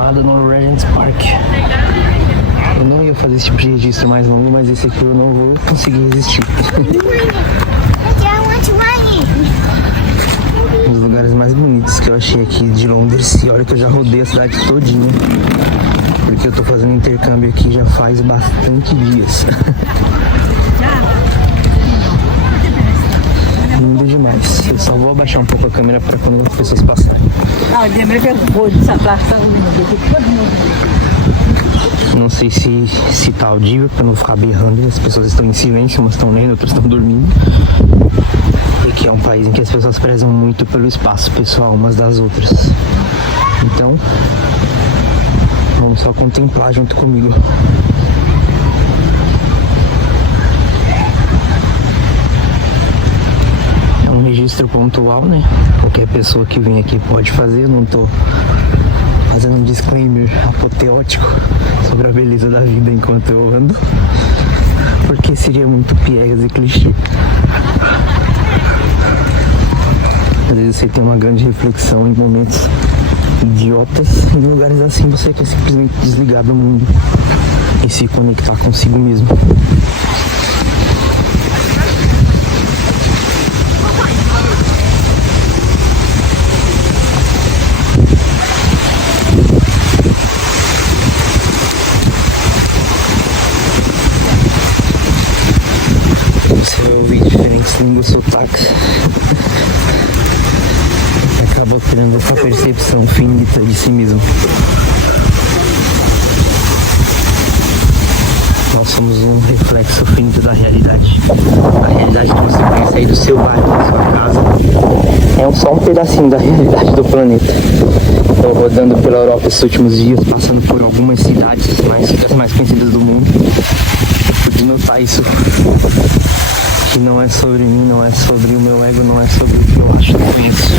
filmada no Regent's Park. Eu não ia fazer esse tipo de registro mais longo, mas esse aqui eu não vou conseguir resistir. Um dos lugares mais bonitos que eu achei aqui de Londres. E olha que eu já rodei a cidade todinha, porque eu tô fazendo intercâmbio aqui já faz bastante dias. Lindo demais. Eu só vou abaixar um pouco a câmera para quando as pessoas passarem. Não sei se tá audível para não ficar berrando. As pessoas estão em silêncio, umas estão lendo, outras estão dormindo. E que é um país em que as pessoas prezam muito pelo espaço pessoal umas das outras. Então, vamos só contemplar junto comigo. É um registro pontual, né? Qualquer pessoa que vem aqui pode fazer. Eu não tô fazendo um disclaimer apoteótico sobre a beleza da vida enquanto eu ando, porque seria muito piegas e clichê. Às vezes você tem uma grande reflexão em momentos idiotas. Em lugares assim você quer simplesmente desligar do mundo e se conectar consigo mesmo. Você vai ouvir diferentes línguas, sotaques. Acaba tendo essa percepção finita de si mesmo. Nós somos um reflexo finito da realidade. A realidade que você conhece aí do seu bairro, da sua casa, é só um pedacinho da realidade do planeta. Estou rodando pela Europa esses últimos dias, passando por algumas cidades das mais conhecidas do mundo. Pude notar isso. Que não é sobre mim, não é sobre o meu ego, não é sobre o que eu acho que eu conheço.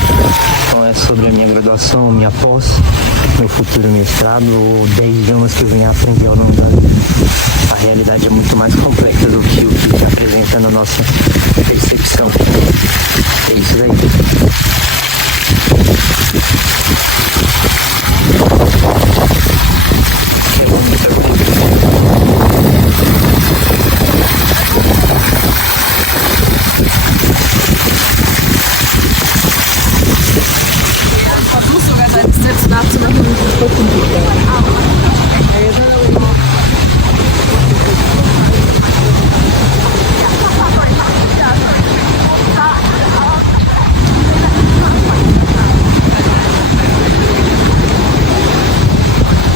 Não é sobre a minha graduação, minha pós, meu futuro mestrado ou 10 idiomas que eu venha aprender ao longo da vida. A realidade é muito mais complexa do que o que se apresenta na nossa percepção. É isso daí. É muita coisa.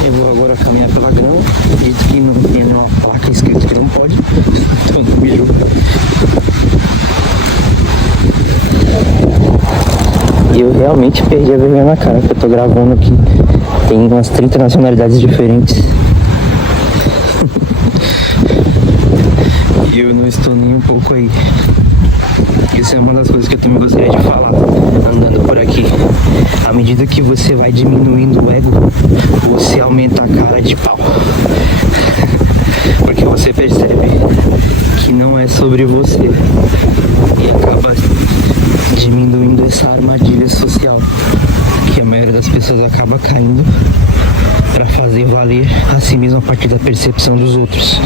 Eu vou agora caminhar pela grama, acredito que não tem nenhuma placa escrito que não pode, então não me julga. E eu realmente perdi a vergonha na cara, porque eu tô gravando aqui. Tem umas 30 nacionalidades diferentes. E eu não estou nem um pouco aí. Isso é uma das coisas que eu também gostaria de falar, andando por aqui. À medida que você vai diminuindo o ego, você aumenta a cara de pau. Porque você percebe que não é sobre você. E acaba diminuindo essa armadilha social que a maioria das pessoas acaba caindo para fazer valer a si mesmo a partir da percepção dos outros.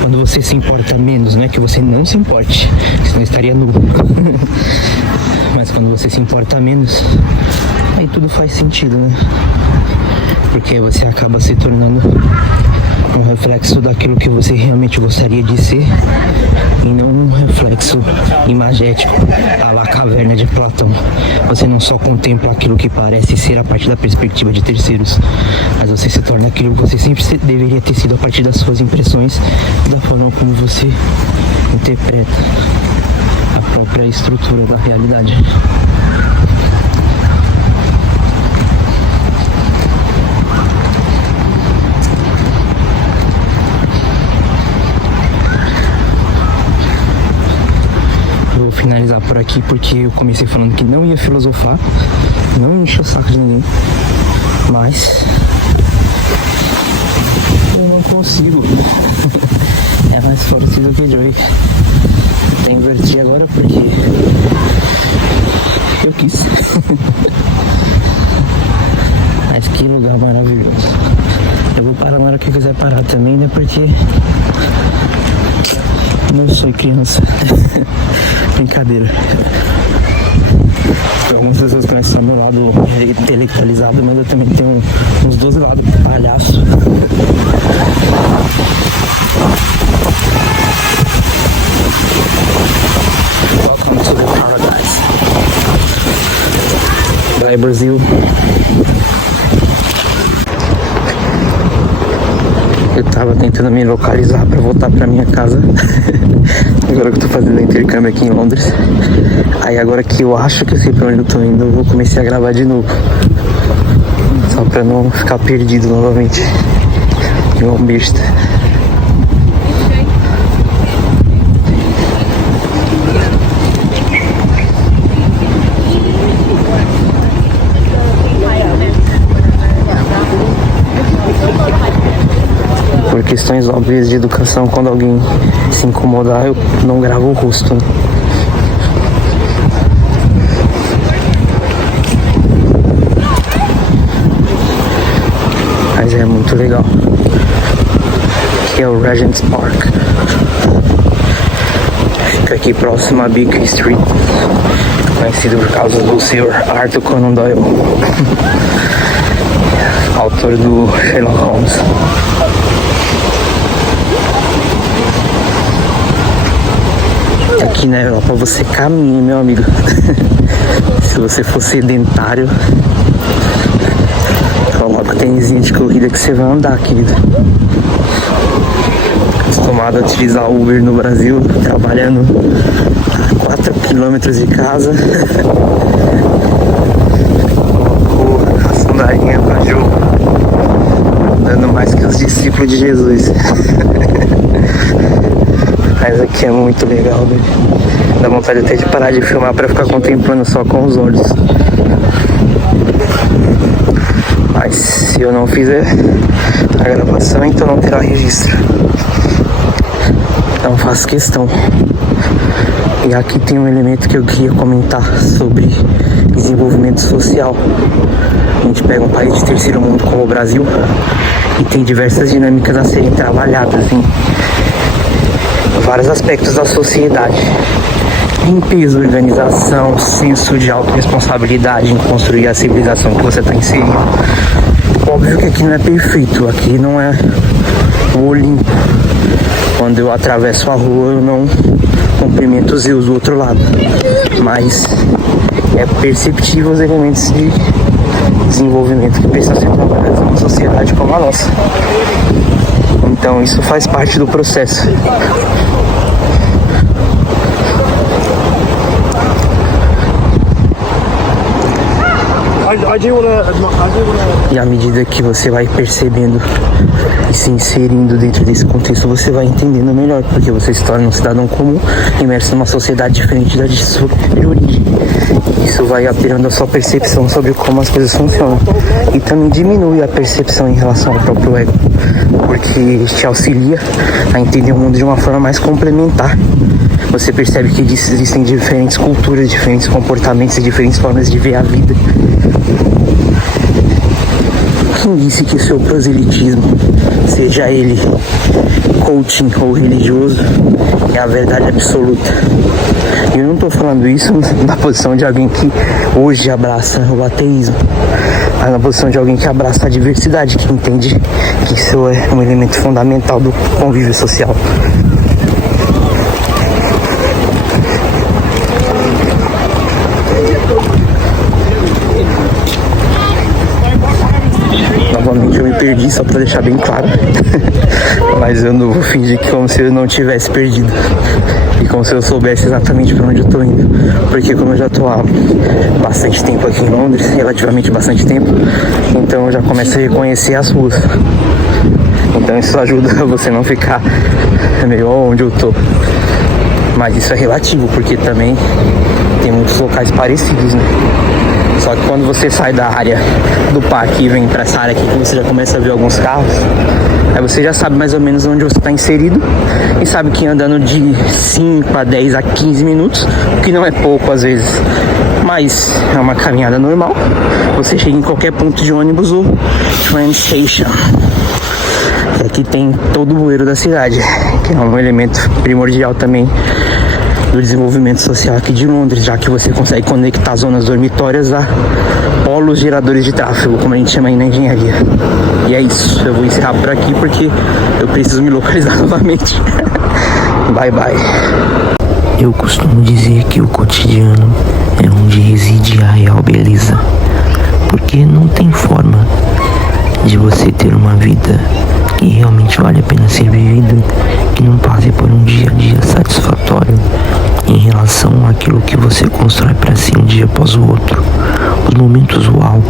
Quando você se importa menos, não é que você não se importe, senão estaria nu. Mas quando você se importa menos, aí tudo faz sentido, né? Porque aí você acaba se tornando um reflexo daquilo que você realmente gostaria de ser e não um reflexo imagético à la caverna de Platão. Você não só contempla aquilo que parece ser a partir da perspectiva de terceiros, mas você se torna aquilo que você sempre deveria ter sido a partir das suas impressões e da forma como você interpreta a própria estrutura da realidade. Vou finalizar por aqui porque eu comecei falando que não ia filosofar, não ia encher o saco de ninguém, mas eu não consigo. É mais forte do que Joey. Até inverti agora porque eu quis. Mas que um lugar maravilhoso. Eu vou parar na hora que eu quiser parar também, né? Porque não sou criança. Brincadeira. Algumas pessoas conhecem só meu lado intelectualizado, mas eu também tenho uns 12 lados palhaço. Welcome to the paradise. Bye, Brasil. Eu tava tentando me localizar pra voltar pra minha casa. Agora que eu tô fazendo intercâmbio aqui em Londres. Aí agora que eu acho que eu sei pra onde eu tô indo, eu vou começar a gravar de novo. Só pra não ficar perdido novamente. Igual um besta. Por questões óbvias de educação, quando alguém se incomodar, eu não gravo o rosto, né? Mas é muito legal. Aqui é o Regent's Park. Fica aqui próximo a Baker Street, conhecido por causa do Sr. Arthur Conan Doyle, autor do Sherlock Holmes. Aqui na Europa você caminha, meu amigo. Se você for sedentário, coloca o tênisinho de corrida que você vai andar, querido. Acostumado a utilizar o Uber no Brasil, trabalhando a 4 quilômetros de casa. Colocou a sandalinha pra jogo, andando mais que os discípulos de Jesus. Mas aqui é muito legal, velho. Dá vontade até de parar de filmar pra ficar contemplando só com os olhos. Mas se eu não fizer a gravação, então não terá registro. Não faço questão. E aqui tem um elemento que eu queria comentar sobre desenvolvimento social. A gente pega um país de terceiro mundo como o Brasil e tem diversas dinâmicas a serem trabalhadas em vários aspectos da sociedade. Limpeza, organização, senso de autorresponsabilidade em construir a civilização que você está inserindo. Óbvio que aqui não é perfeito, aqui não é o Olimpo. Quando eu atravesso a rua, eu não cumprimento os zeus do outro lado. Mas é perceptível os elementos de desenvolvimento que precisam ser trabalhados numa sociedade como a nossa. Então isso faz parte do processo. E à medida que você vai percebendo e se inserindo dentro desse contexto, você vai entendendo melhor, porque você se torna um cidadão comum, imerso numa sociedade diferente da de sua origem. Isso vai alterando a sua percepção sobre como as coisas funcionam. E também diminui a percepção em relação ao próprio ego, porque te auxilia a entender o mundo de uma forma mais complementar. Você percebe que existem diferentes culturas, diferentes comportamentos e diferentes formas de ver a vida. Quem disse que o seu proselitismo, seja ele coaching ou religioso, é a verdade absoluta? E eu não estou falando isso na posição de alguém que hoje abraça o ateísmo, mas na posição de alguém que abraça a diversidade, que entende que isso é um elemento fundamental do convívio social. Novamente eu me perdi, só pra deixar bem claro. Mas eu não vou fingir que como se eu não tivesse perdido. E como se eu soubesse exatamente pra onde eu tô indo. Porque como eu já tô há bastante tempo aqui em Londres, relativamente bastante tempo, então eu já começo a reconhecer as ruas. Então isso ajuda você não ficar meio onde eu tô. Mas isso é relativo, porque também tem muitos locais parecidos, né? Só que quando você sai da área do parque e vem pra essa área aqui, que você já começa a ver alguns carros, aí você já sabe mais ou menos onde você está inserido e sabe que andando de 5 a 10 a 15 minutos, o que não é pouco às vezes, mas faz é uma caminhada normal. Você chega em qualquer ponto de ônibus ou train station. E aqui tem todo o bueiro da cidade, que é um elemento primordial também do desenvolvimento social aqui de Londres, já que você consegue conectar zonas dormitórias a polos geradores de tráfego, como a gente chama aí na engenharia. E é isso, eu vou encerrar por aqui porque eu preciso me localizar novamente. Bye bye. Eu costumo dizer que o cotidiano é onde reside a real beleza, porque não tem forma de você ter uma vida que realmente vale a pena ser vivida, que não passe por um dia a dia satisfatório em relação àquilo que você constrói para si um dia após o outro. Os momentos uau,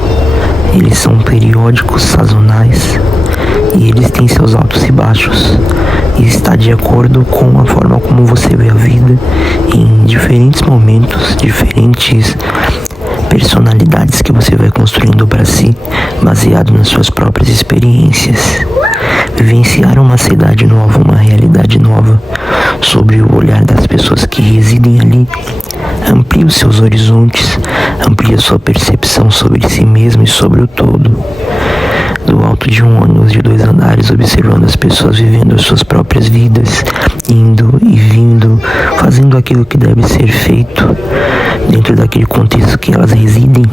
eles são periódicos, sazonais, e eles têm seus altos e baixos, e está de acordo com a forma como você vê a vida em diferentes momentos, diferentes personalidades que você vai construindo para si, baseado nas suas próprias experiências. Vivenciar uma cidade nova, uma realidade nova, sobre o olhar das pessoas que residem ali, amplia os seus horizontes, amplia sua percepção sobre si mesmo e sobre o todo. Do alto de um ônibus de 2 andares, observando as pessoas vivendo as suas próprias vidas, indo e vindo, fazendo aquilo que deve ser feito dentro daquele contexto que elas residem,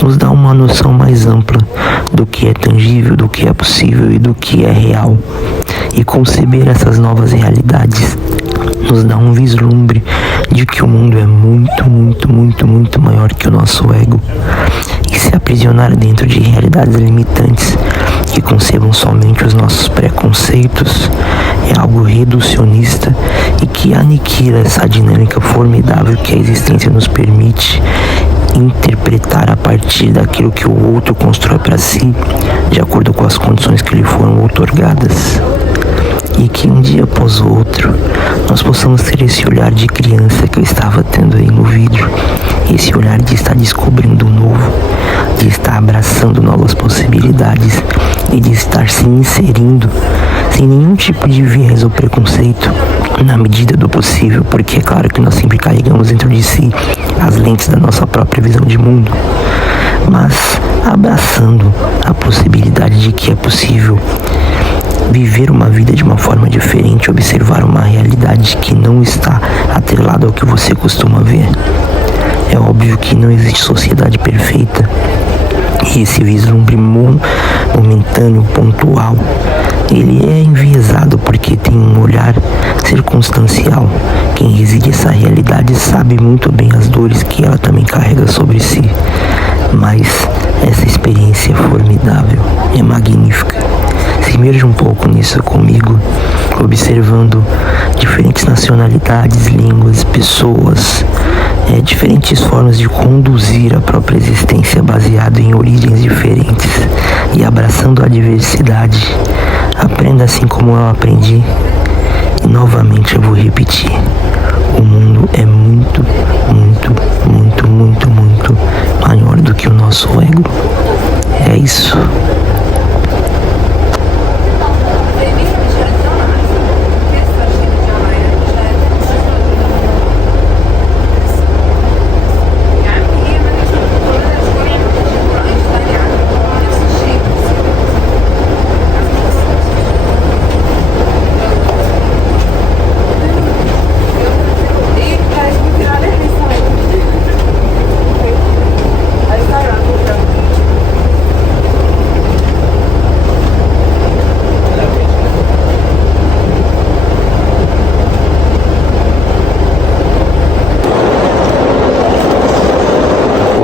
nos dá uma noção mais ampla do que é tangível, do que é possível e do que é real. E conceber essas novas realidades nos dá um vislumbre de que o mundo é muito, muito, muito, muito maior que o nosso ego. E se aprisionar dentro de realidades limitantes que concebam somente os nossos preconceitos é algo reducionista e que aniquila essa dinâmica formidável que a existência nos permite interpretar a partir daquilo que o outro constrói para si, de acordo com as condições que lhe foram outorgadas. E que um dia após o outro nós possamos ter esse olhar de criança que eu estava tendo aí no vídeo, esse olhar de estar descobrindo o novo, de estar abraçando novas possibilidades e de estar se inserindo sem nenhum tipo de viés ou preconceito, na medida do possível, porque é claro que nós sempre carregamos dentro de si as lentes da nossa própria visão de mundo, mas abraçando a possibilidade de que é possível viver uma vida de uma forma diferente, observar uma realidade que não está atrelada ao que você costuma ver. É óbvio que não existe sociedade perfeita, e esse vislumbre momentâneo, pontual, ele é enviesado porque tem um olhar circunstancial. Quem reside essa realidade sabe muito bem as dores que ela também carrega sobre si, mas essa experiência é formidável, é magnífica. Se imerja um pouco nisso comigo, observando diferentes nacionalidades, línguas, pessoas, diferentes formas de conduzir a própria existência baseado em origens diferentes e abraçando a diversidade. Aprenda assim como eu aprendi e novamente eu vou repetir: o mundo é muito, muito, muito, muito, muito maior do que o nosso ego. É isso.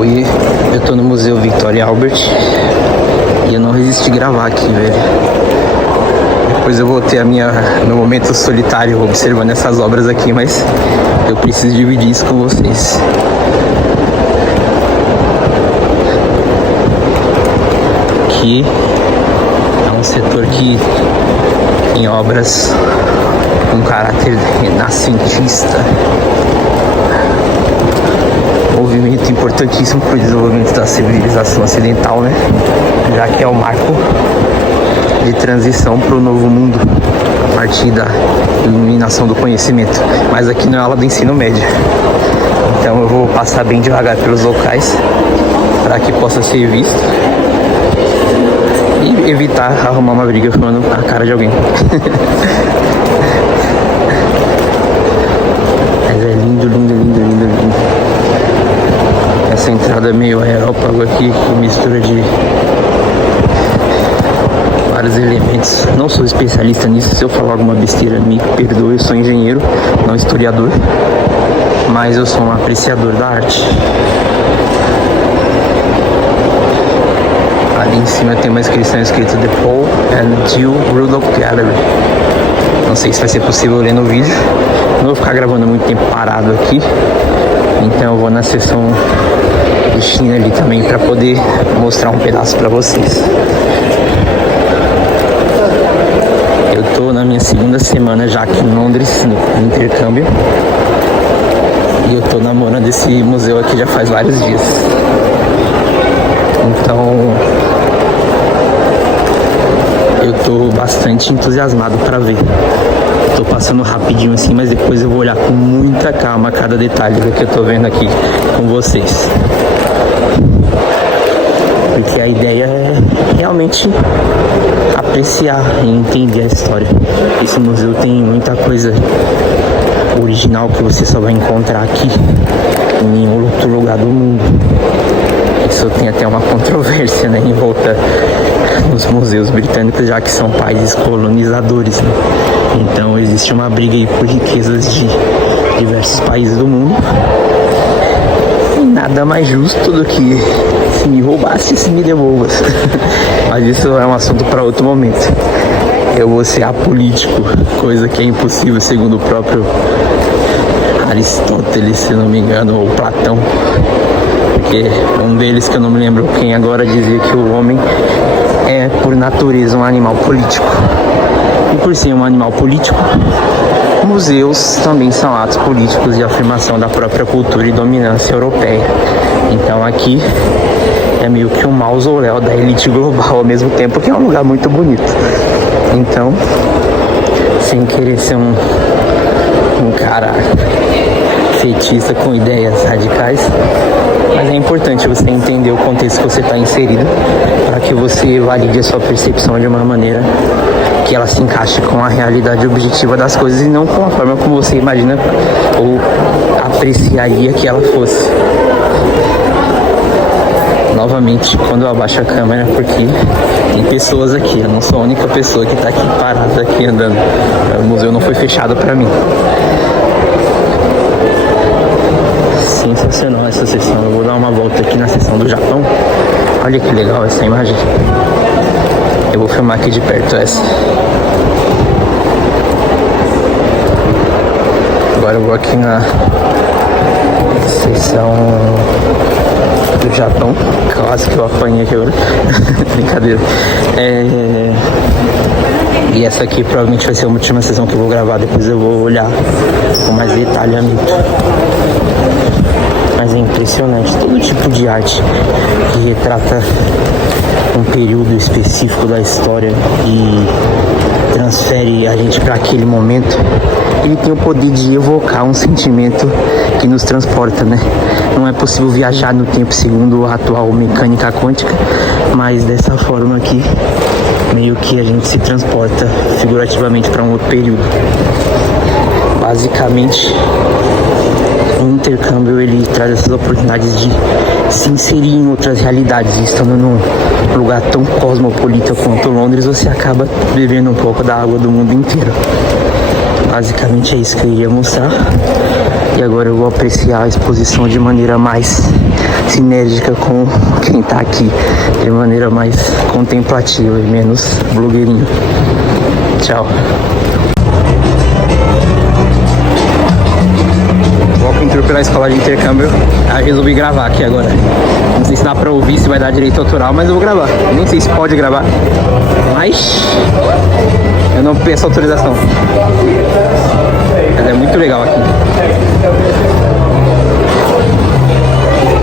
Oi, eu tô no Museu Victoria Albert e eu não resisti a gravar aqui, velho. Depois eu vou ter meu momento solitário observando essas obras aqui, mas eu preciso dividir isso com vocês. Aqui é um setor que tem obras com caráter renascentista. Movimento importantíssimo para o desenvolvimento da civilização ocidental, né? Já que é o marco de transição para o novo mundo a partir da iluminação do conhecimento. Mas aqui não é aula do ensino médio, Então eu vou passar bem devagar pelos locais para que possa ser visto e evitar arrumar uma briga filmando a cara de alguém. Mas é lindo, lindo, lindo, lindo, lindo. Essa entrada meio aerópago aqui, com mistura de vários elementos. Não sou especialista nisso, se eu falar alguma besteira me perdoe, eu sou engenheiro, não historiador, mas eu sou um apreciador da arte. Ali em cima tem uma inscrição escrita The Paul and Jill Rudolph Gallery. Não sei se vai ser possível ler no vídeo. Não vou ficar gravando muito tempo parado aqui, então eu vou na seção de China ali também para poder mostrar um pedaço para vocês. Eu tô na minha segunda semana já aqui em Londres, no intercâmbio, e eu tô namorando esse museu aqui já faz vários dias. Então eu tô bastante entusiasmado para ver. Tô passando rapidinho assim, mas depois eu vou olhar com muita calma cada detalhe do que eu tô vendo aqui com vocês. Porque a ideia é realmente apreciar e entender a história. Esse museu tem muita coisa original que você só vai encontrar aqui em nenhum outro lugar do mundo. Isso tem até uma controvérsia, né, em volta dos museus britânicos, já que são países colonizadores, né? Então existe uma briga aí por riquezas de diversos países do mundo. E nada mais justo do que se me roubasse, se me devolvas. Mas isso é um assunto para outro momento. Eu vou ser apolítico, coisa que é impossível segundo o próprio Aristóteles, se não me engano, ou Platão. Porque um deles, que eu não me lembro quem agora, dizia que o homem é por natureza um animal político. E por ser um animal político, museus também são atos políticos de afirmação da própria cultura e dominância europeia. Então aqui é meio que um mausoléu da elite global, ao mesmo tempo que é um lugar muito bonito. Então, sem querer ser um cara fetista com ideias radicais, mas é importante você entender o contexto que você está inserido para que você valide a sua percepção de uma maneira que ela se encaixe com a realidade objetiva das coisas e não com a forma como você imagina ou apreciaria que ela fosse. Novamente, quando eu abaixo a câmera, porque tem pessoas aqui, eu não sou a única pessoa que está aqui parada, aqui andando. O museu não foi fechado para mim. Sensacional essa sessão. Eu vou dar uma volta aqui na seção do Japão. Olha que legal essa imagem. Eu vou filmar aqui de perto essa. Agora eu vou aqui na seção do Japão. Quase que eu apanhei aqui agora. Brincadeira. E essa aqui provavelmente vai ser a última sessão que eu vou gravar. Depois eu vou olhar com mais detalhamento. Mas é impressionante todo tipo de arte que retrata um período específico da história e transfere a gente para aquele momento. Ele tem o poder de evocar um sentimento que nos transporta, né? Não é possível viajar no tempo segundo a atual mecânica quântica, mas dessa forma aqui, meio que a gente se transporta figurativamente para um outro período. Basicamente, o intercâmbio ele traz essas oportunidades de se inserir em outras realidades. E estando num lugar tão cosmopolita quanto Londres, você acaba bebendo um pouco da água do mundo inteiro. Basicamente é isso que eu ia mostrar. E agora eu vou apreciar a exposição de maneira mais sinérgica com quem tá aqui, de maneira mais contemplativa e menos blogueirinho. Tchau. Entrou pela escola de intercâmbio, aí resolvi gravar aqui agora. Não sei se dá pra ouvir, se vai dar direito autoral, mas eu vou gravar. Nem sei se pode gravar, mas eu não peço autorização. Mas é muito legal aqui.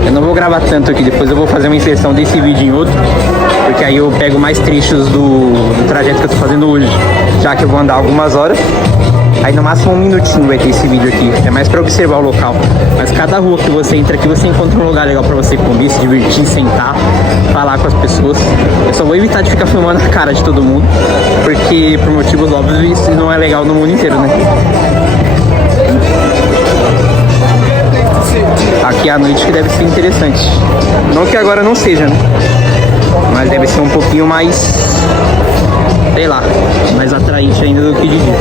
Eu não vou gravar tanto aqui, depois eu vou fazer uma inserção desse vídeo em outro, porque aí eu pego mais trechos do trajeto que eu tô fazendo hoje, já que eu vou andar algumas horas. Aí no máximo 1 minutinho vai ter esse vídeo aqui. É mais pra observar o local. Mas cada rua que você entra aqui, você encontra um lugar legal pra você comer, se divertir, sentar, falar com as pessoas. Eu só vou evitar de ficar filmando a cara de todo mundo, porque por motivos óbvios isso não é legal no mundo inteiro, né? Aqui à noite que deve ser interessante. Não que agora não seja, né? Mas deve ser um pouquinho mais, sei lá, mais atraente ainda do que de dia.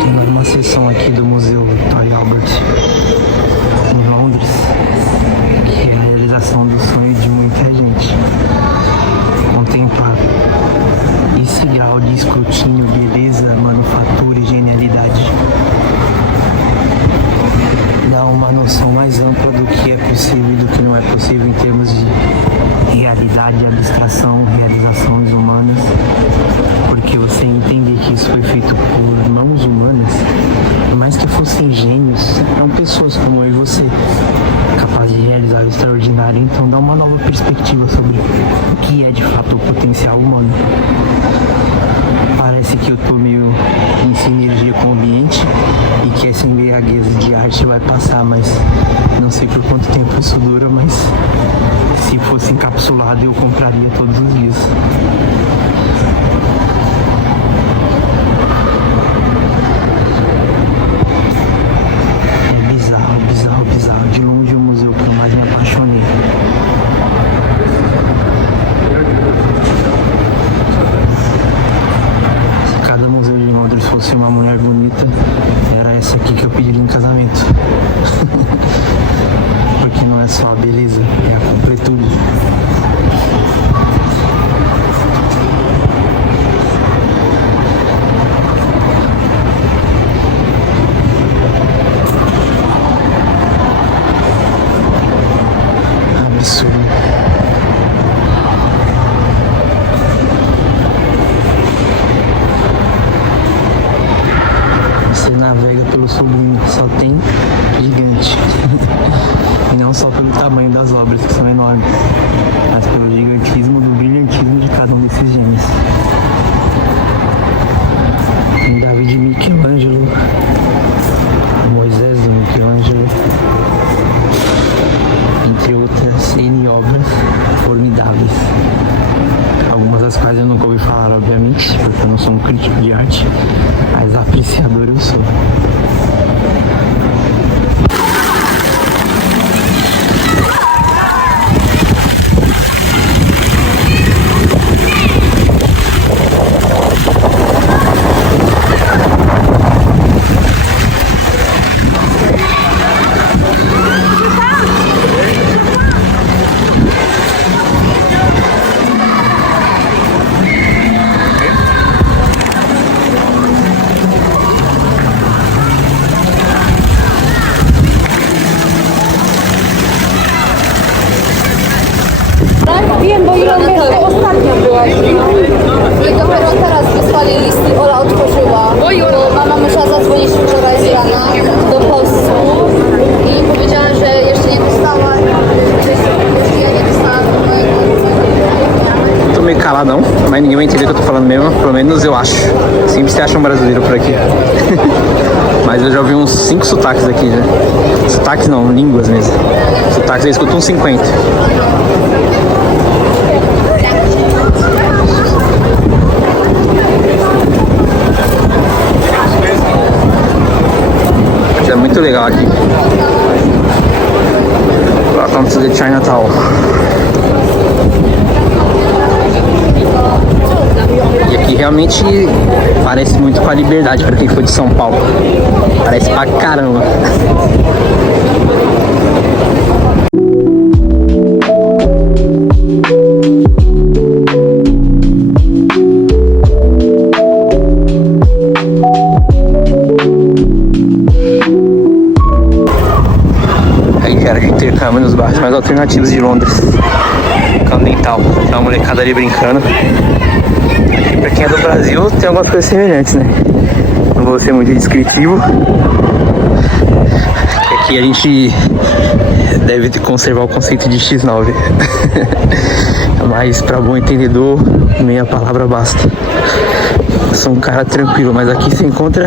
Tem uma seção aqui do Museu Toy Albert em Londres, que é a realização do sonho de muita gente. Contemplar esse grau de escrutínio, beleza, manufatura e genialidade dá uma noção mais ampla do que é possível e do que não é possível em termos de realidade, abstração, realizações humanas, porque você entender que isso foi feito por mãos humanas, por mais que fossem gênios, eram pessoas como eu e você, capazes de realizar o extraordinário. Então dá uma nova perspectiva sobre o que é de fato o potencial humano. Parece que eu tô meio em sinergia com o ambiente e que essa embriaguez de arte vai passar, mas não sei por quanto tempo isso dura, mas se fosse encapsulado eu compraria todos os dias. É bizarro, bizarro, bizarro. De longe o museu que eu mais me apaixonei. Se fosse uma mulher bonita, era essa aqui que eu pediria em casamento. Porque não é só a beleza, é a completude. Absurdo. Você navega pelo sublime, só tem gigante. E não só pelo tamanho das obras, que são enormes, mas pelo gigantismo do brilhantismo de cada um desses gênios. Tem Davi de Michelangelo, Moisés do Michelangelo, entre outras N obras formidáveis. Algumas das quais eu nunca ouvi falar, obviamente, porque eu não sou um crítico de arte, mas apreciador eu sou. Wiem, bo Ilona ostatnio byłaś. I dopiero teraz wysłali listy. Ola otworzyła, bo mama musiała zadzwonić wczoraj z rana do postu i powiedziała, że jeszcze nie dostała, że ja nie dostałam do mojego. Tô meio caladão, mas ninguém vai entender o que eu tô falando mesmo, pelo menos eu acho. Sempre se acha um brasileiro por aqui. Mas eu já ouvi uns 5 sotaques aqui já. Sotaques não, línguas mesmo. Sotaques eu escuto uns 50. É muito legal aqui. Welcome to the Chinatown. E aqui realmente parece muito com a Liberdade para quem for de São Paulo. Parece pra caramba. Era de intercâmbio nos bairros mais alternativos de Londres. Camdental, tá uma molecada ali brincando. Aqui pra quem é do Brasil tem algumas coisas semelhantes, né? Não vou ser muito descritivo. Aqui a gente deve conservar o conceito de X9. Mas para bom entendedor, meia palavra basta. Eu sou um cara tranquilo, mas aqui se encontra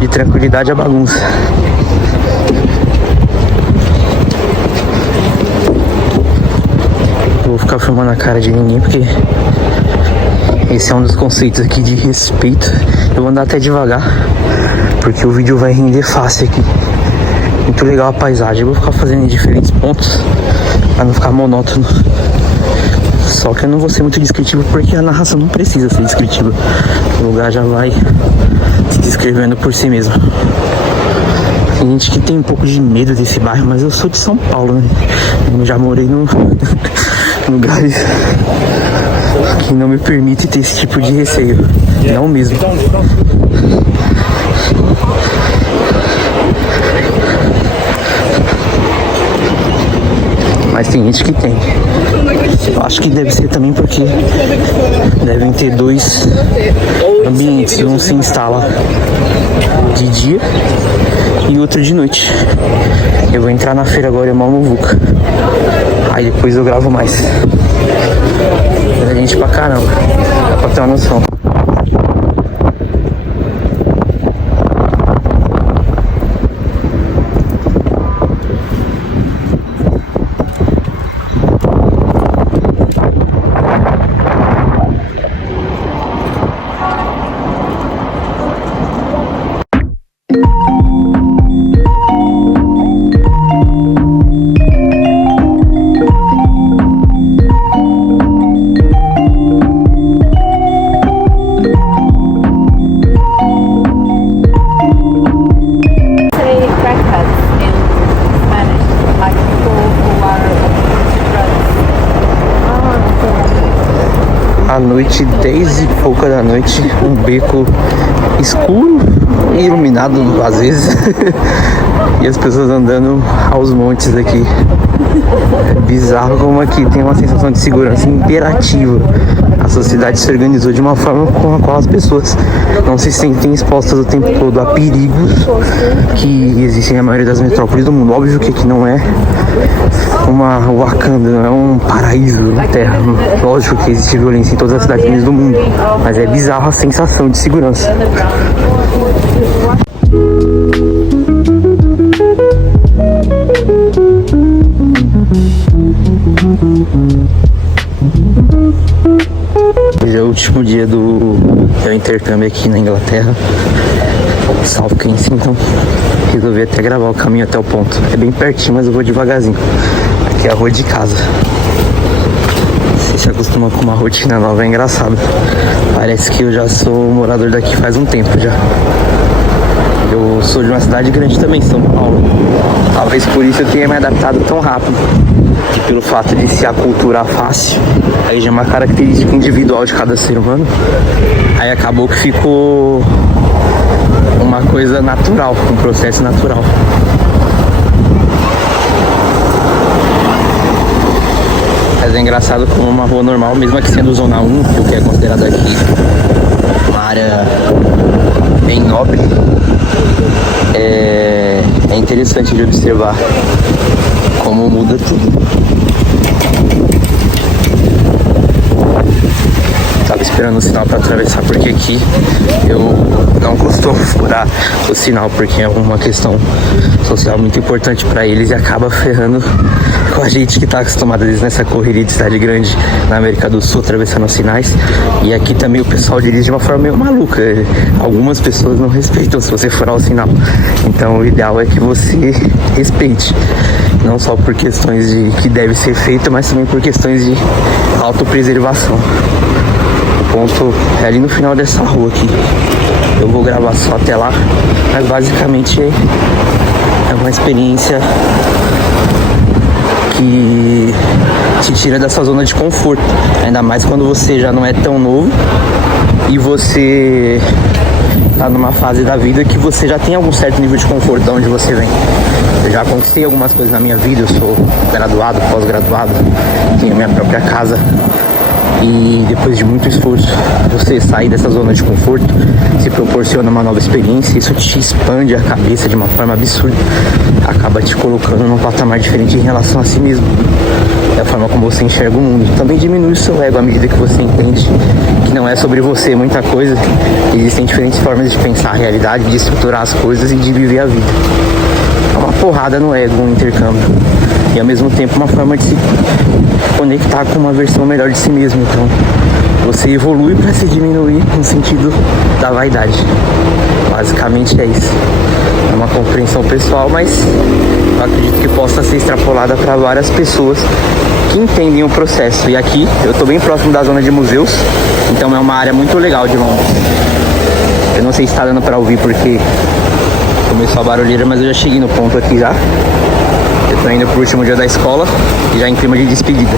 de tranquilidade a bagunça. Não vou ficar filmando a cara de ninguém porque esse é um dos conceitos aqui de respeito. Eu vou andar até devagar porque o vídeo vai render fácil aqui. Muito legal a paisagem. Eu vou ficar fazendo em diferentes pontos para não ficar monótono. Só que eu não vou ser muito descritivo porque a narração não precisa ser descritiva. O lugar já vai se descrevendo por si mesmo. Tem gente que tem um pouco de medo desse bairro, mas eu sou de São Paulo, né? Eu já morei em lugares que não me permitem ter esse tipo de receio. Não mesmo. Mas tem gente que tem. Eu acho que deve ser também porque devem ter dois ambientes. Um se instala de dia e outro de noite. Eu vou entrar na feira agora, é uma muvuca. Aí depois eu gravo mais. Tem gente pra caramba, dá pra ter uma noção. À noite, 10 e pouca da noite, um beco escuro e iluminado às vezes. E as pessoas andando aos montes aqui. É bizarro como aqui tem uma sensação de segurança imperativa. A sociedade se organizou de uma forma com a qual as pessoas não se sentem expostas o tempo todo a perigos que existem na maioria das metrópoles do mundo. Óbvio que aqui não é uma Wakanda, não é um paraíso na Terra. Lógico que existe violência em todas as cidades do mundo, mas é bizarro a sensação de segurança. Hoje é o último dia do meu intercâmbio aqui na Inglaterra, South Kensington. Resolvi até gravar o caminho até o ponto. É bem pertinho, mas eu vou devagarzinho. Aqui é a rua de casa. Você se acostuma com uma rotina nova, é engraçado. Parece que eu já sou morador daqui faz um tempo já. Eu sou de uma cidade grande também, São Paulo. Talvez por isso eu tenha me adaptado tão rápido. E pelo fato de se aculturar fácil, aí já é uma característica individual de cada ser humano. Aí acabou que ficou uma coisa natural, um processo natural. Mas é engraçado como uma rua normal, mesmo aqui sendo zona 1, que é o que é considerado aqui uma área bem nobre, é interessante de observar como muda tudo. Tava esperando o sinal para atravessar porque aqui eu não costumo furar o sinal porque é uma questão social muito importante para eles e acaba ferrando com a gente que tá acostumado às vezes nessa correria de cidade grande na América do Sul, atravessando os sinais. E aqui também o pessoal dirige de uma forma meio maluca. Algumas pessoas não respeitam se você furar o sinal. Então o ideal é que você respeite. Não só por questões de que deve ser feito, mas também por questões de autopreservação. O ponto é ali no final dessa rua aqui. Eu vou gravar só até lá, mas basicamente é uma experiência que te tira dessa zona de conforto. Ainda mais quando você já não é tão novo e você tá numa fase da vida que você já tem algum certo nível de conforto de onde você vem. Eu já conquistei algumas coisas na minha vida, eu sou graduado, pós-graduado, tenho minha própria casa, E depois de muito esforço, você sair dessa zona de conforto, se proporciona uma nova experiência, isso te expande a cabeça de uma forma absurda, acaba te colocando num patamar diferente em relação a si mesmo, da forma como você enxerga o mundo. Também diminui o seu ego à medida que você entende que não é sobre você muita coisa, existem diferentes formas de pensar a realidade, de estruturar as coisas e de viver a vida. É uma porrada no ego, um intercâmbio, e ao mesmo tempo uma forma de se conectar com uma versão melhor de si mesmo. Então você evolui para se diminuir no sentido da vaidade. Basicamente é isso. É uma compreensão pessoal, mas eu acredito que possa ser extrapolada para várias pessoas que entendem o processo. E aqui eu estou bem próximo da zona de museus, então é uma área muito legal de Londres. Eu não sei se está dando para ouvir porque começou a barulheira, mas eu já cheguei no ponto aqui já. Eu tô indo pro último dia da escola e já em clima de despedida.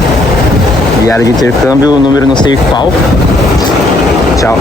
Diário de intercâmbio, número não sei qual. Tchau.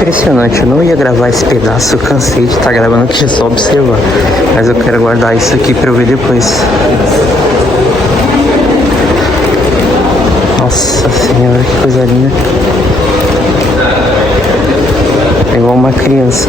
Impressionante, eu não ia gravar esse pedaço, eu cansei de estar gravando aqui, é só observar. Mas eu quero guardar isso aqui pra eu ver depois. Nossa senhora, que coisa linda. É igual uma criança.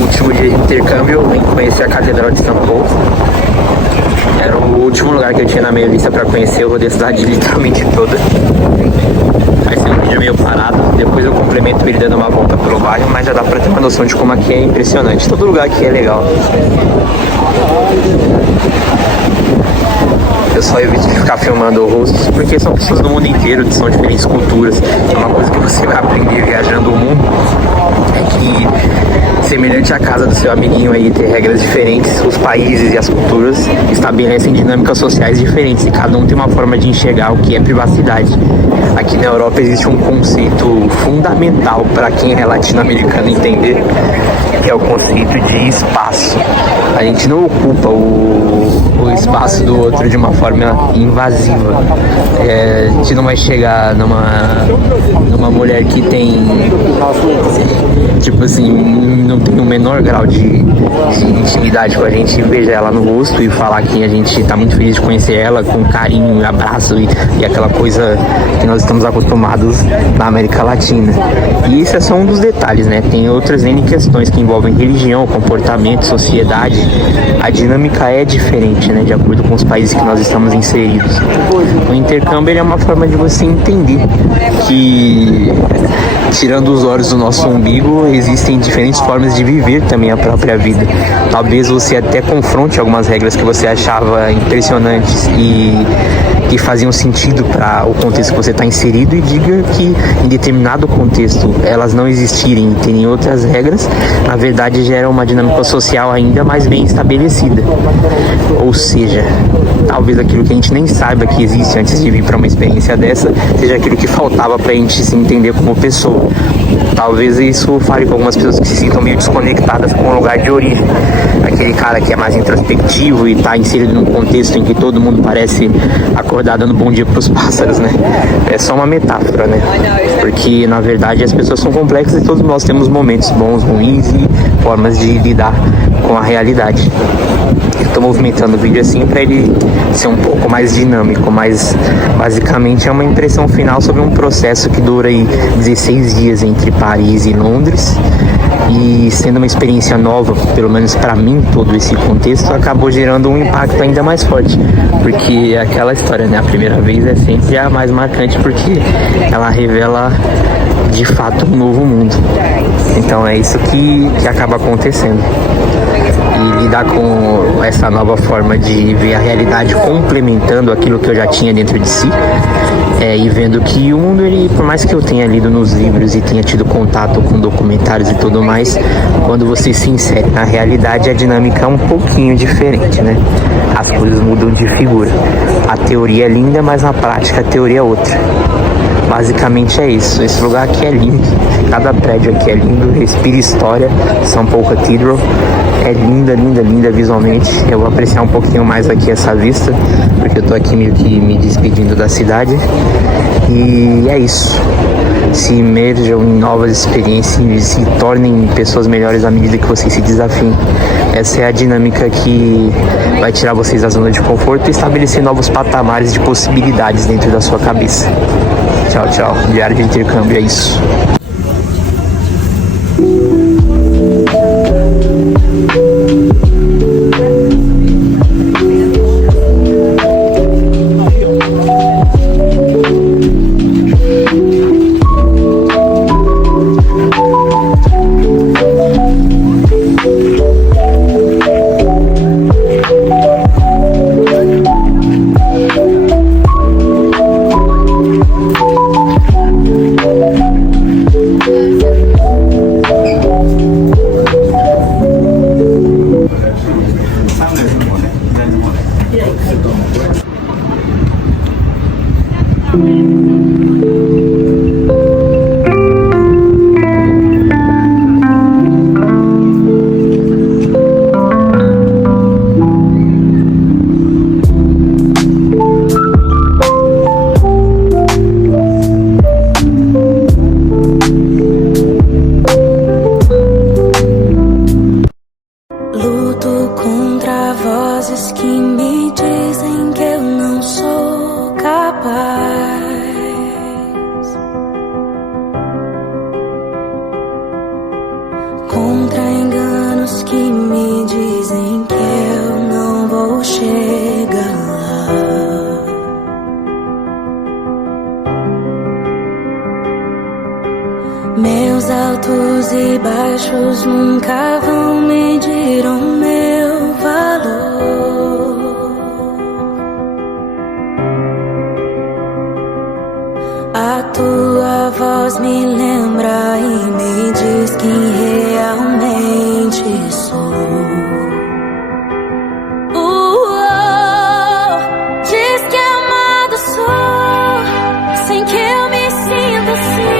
Último dia de intercâmbio, eu vim conhecer a Catedral de São Paulo. Era o último lugar que eu tinha na minha lista pra conhecer. Eu rodei a cidade literalmente toda. Vai ser um vídeo meio parado. Depois eu complemento ele dando uma volta pelo bairro, mas já dá pra ter uma noção de como aqui é impressionante. Todo lugar aqui é legal. Eu só evito de ficar filmando rostos, porque são pessoas do mundo inteiro, que são diferentes culturas. É uma coisa que você vai aprender viajando o mundo, é que, semelhante à casa do seu amiguinho aí, ter regras diferentes, os países e as culturas estabelecem dinâmicas sociais diferentes, e cada um tem uma forma de enxergar o que é privacidade. Aqui na Europa existe um conceito fundamental para quem é latino-americano entender, que é o conceito de espaço. A gente não ocupa o espaço do outro de uma forma invasiva. A gente não vai chegar numa mulher que tem, tipo assim, não tem o menor grau de intimidade com a gente, veja ela no rosto e falar que a gente tá muito feliz de conhecer ela, com carinho, abraço e aquela coisa que nós estamos acostumados na América Latina. E isso é só um dos detalhes, né? Tem outras N questões que envolvem religião, comportamento, sociedade. A dinâmica é diferente, né? De acordo com os países que nós estamos inseridos. O intercâmbio ele é uma forma de você entender que, tirando os olhos do nosso umbigo, existem diferentes formas de viver também a própria vida. Talvez você até confronte algumas regras que você achava impressionantes e que faziam sentido para o contexto que você está inserido, e diga que em determinado contexto elas não existirem e terem outras regras, na verdade gera uma dinâmica social ainda mais bem estabelecida. Ou seja, talvez aquilo que a gente nem saiba que existe antes de vir para uma experiência dessa seja aquilo que faltava para a gente se entender como pessoa. Talvez isso fale com algumas pessoas que se sintam meio desconectadas com o lugar de origem. Aquele cara que é mais introspectivo e está inserido num contexto em que todo mundo parece acordar dando bom dia para os pássaros, né? É só uma metáfora, né? Porque na verdade as pessoas são complexas e todos nós temos momentos bons, ruins e formas de lidar com a realidade. Eu tô movimentando o vídeo assim para ele ser um pouco mais dinâmico, mas basicamente é uma impressão final sobre um processo que dura aí 16 dias entre Paris e Londres. E sendo uma experiência nova, pelo menos para mim, todo esse contexto acabou gerando um impacto ainda mais forte, porque aquela história, né, a primeira vez é sempre a mais marcante, porque ela revela de fato um novo mundo. Então é isso que acaba acontecendo. E lidar com essa nova forma de ver a realidade complementando aquilo que eu já tinha dentro de si, e vendo que o mundo, ele, por mais que eu tenha lido nos livros e tenha tido contato com documentários e tudo mais, quando você se insere na realidade, a dinâmica é um pouquinho diferente, né? As coisas mudam de figura. A teoria é linda, mas na prática a teoria é outra. Basicamente é isso. Esse lugar aqui é lindo, cada prédio aqui é lindo, respira história. São Paul Cathedral é linda, linda, linda visualmente. Eu vou apreciar um pouquinho mais aqui essa vista, porque eu tô aqui meio que me despedindo da cidade. E é isso. Se imerjam em novas experiências e se tornem pessoas melhores à medida que vocês se desafiem. Essa é a dinâmica que vai tirar vocês da zona de conforto e estabelecer novos patamares de possibilidades dentro da sua cabeça. Tchau, tchau. Diário de intercâmbio, é isso. Luto contra vozes que me dizem que eu não sou capaz. Contra enganos que me dizem que eu não vou chegar lá. Meus altos e baixos nunca vão medir o meu valor. A tua voz me lembra e me diz quem realmente sou. Diz que amado sou, sem que eu me sinta assim.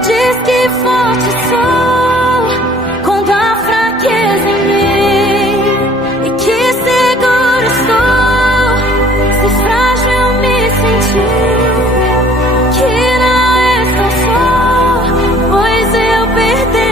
Diz que forte sou, contra a fraqueza em mim. E que seguro estou, se frágil eu me sentir. Que não estou só, pois eu perdi.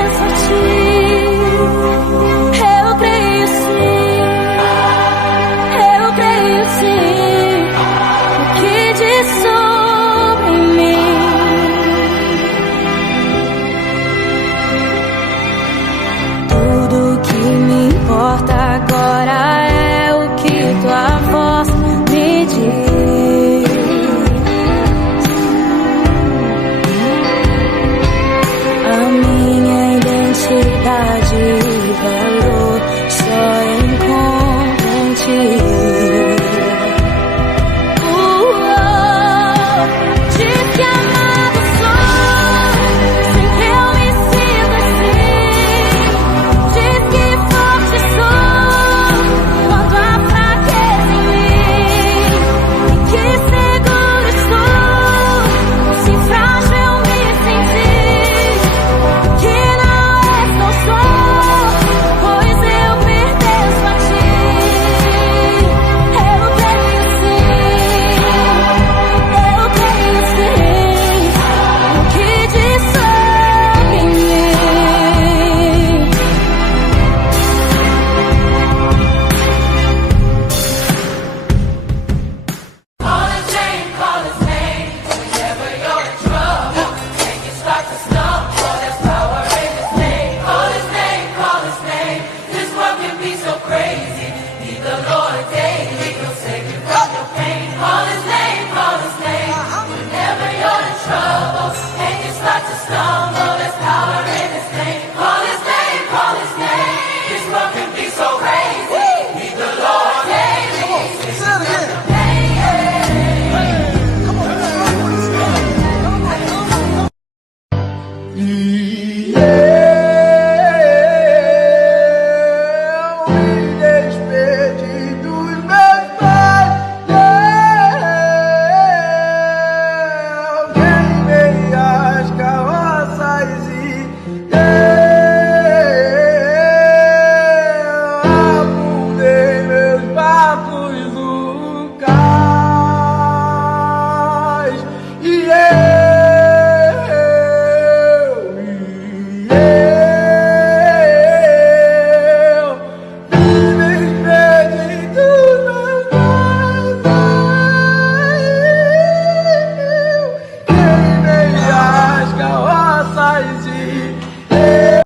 Afundei meus barcos no cais.